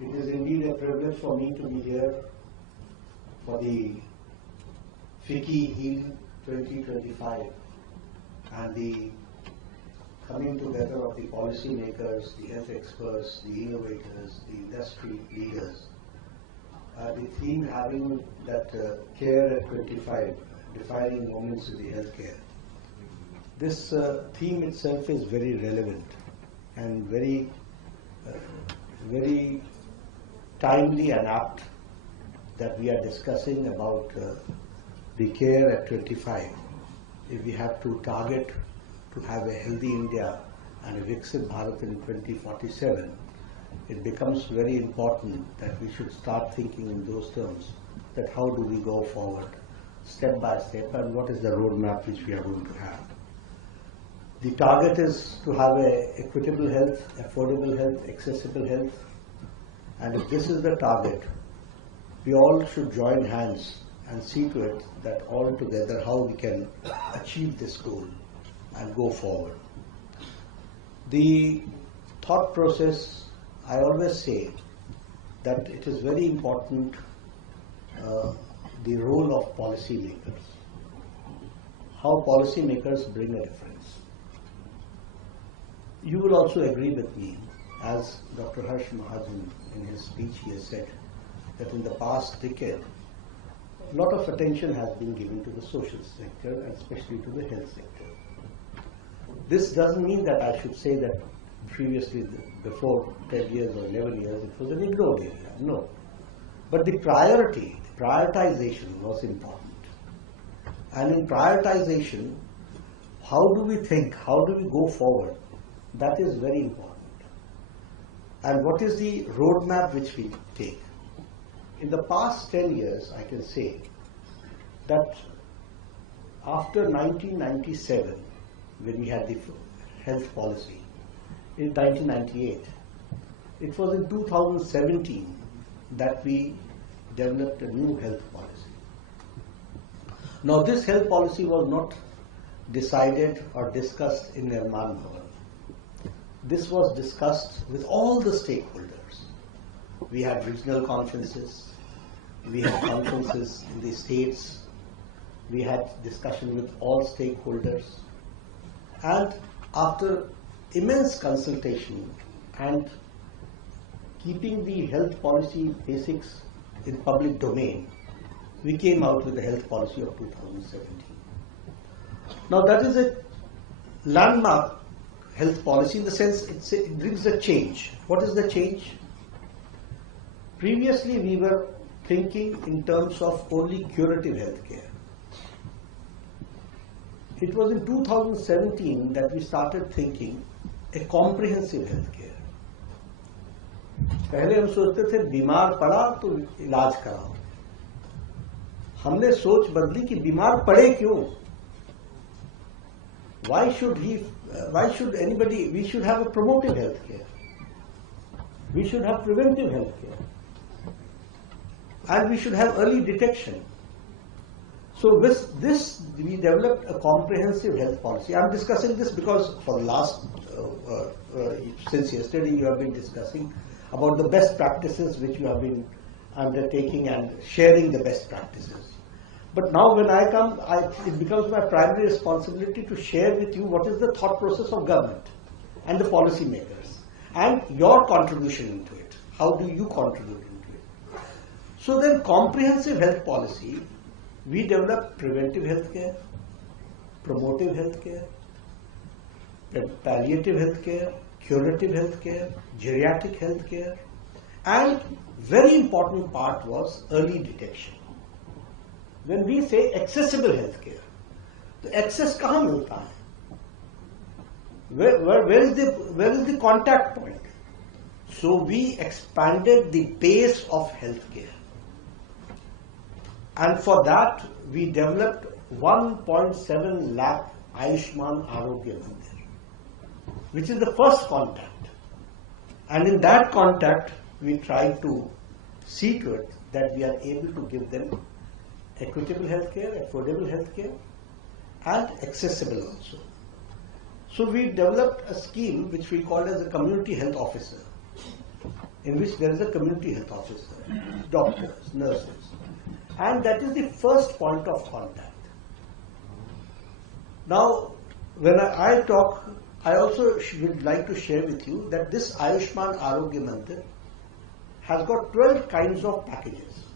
It is indeed a privilege for me to be here for the Ficci Heal 2025 and the coming together of the policy makers, the health experts, the innovators, the industry leaders. The theme having that care at 25, defining moments in the healthcare. This theme itself is very relevant and very timely and apt that we are discussing about the care at 25. If we have to target to have a healthy India and a Viksit Bharat in 2047, it becomes very important that we should start thinking in those terms, that how do we go forward step by step and what is the roadmap which we are going to have. The target is to have a equitable health, affordable health, accessible health, and if this is the target, we all should join hands and see to it that all together how we can achieve this goal and go forward. The thought process, I always say that it is very important, the role of policy makers, how policy makers bring a difference. You will also agree with me, as Dr. Harsh Mahajan in his speech he has said, that in the past decade, a lot of attention has been given to the social sector and especially to the health sector. This doesn't mean that I should say that previously, before 10 years or 11 years, it was an ignored area. No. But the priority, the prioritization was important. And in prioritization, how do we think, how do we go forward? That is very important. And what is the roadmap which we take? In the past 10 years, I can say that after 1997, when we had the health policy, in 1998, it was in 2017 that we developed a new health policy. Now this health policy was not decided or discussed in Nirman Bhavan. This was discussed with all the stakeholders. We had regional conferences, we had conferences in the states, we had discussion with all stakeholders, and after immense consultation and keeping the health policy basics in public domain, we came out with the health policy of 2017. Now that is a landmark health policy in the sense it brings a change. What is the change? Previously we were thinking in terms of only curative healthcare. It was in 2017 that we started thinking a comprehensive healthcare. पहले हम सोचते थे बीमार पड़ा तो इलाज कराओ. हमने सोच बदली कि बीमार पड़े क्यों? Why should anybody, we should have a promotive healthcare. We should have preventive healthcare. And we should have early detection. So with this, we developed a comprehensive health policy. I'm discussing this because for the last, since yesterday you have been discussing about the best practices which you have been undertaking and sharing the best practices. But now when I come, it becomes my primary responsibility to share with you what is the thought process of government and the policy makers and your contribution into it. How do you contribute into it? So then comprehensive health policy, we develop preventive healthcare, promotive healthcare, palliative healthcare, curative healthcare, geriatric healthcare, and very important part was early detection. When we say accessible healthcare, the access कहाँ मिलता है? Where is the contact point? So we expanded the base of healthcare. And for that, we developed 1.7 lakh Ayushman Arogya Mandirs, which is the first contact. And in that contact, we try to see to it that we are able to give them equitable healthcare, affordable healthcare, and accessible also. So we developed a scheme which we call as a community health officer. in which there is a community health officer, doctors, nurses, and that is the first point of contact. Now, when I talk, I also would like to share with you that this Ayushman Arogya Mandir has got 12 kinds of packages.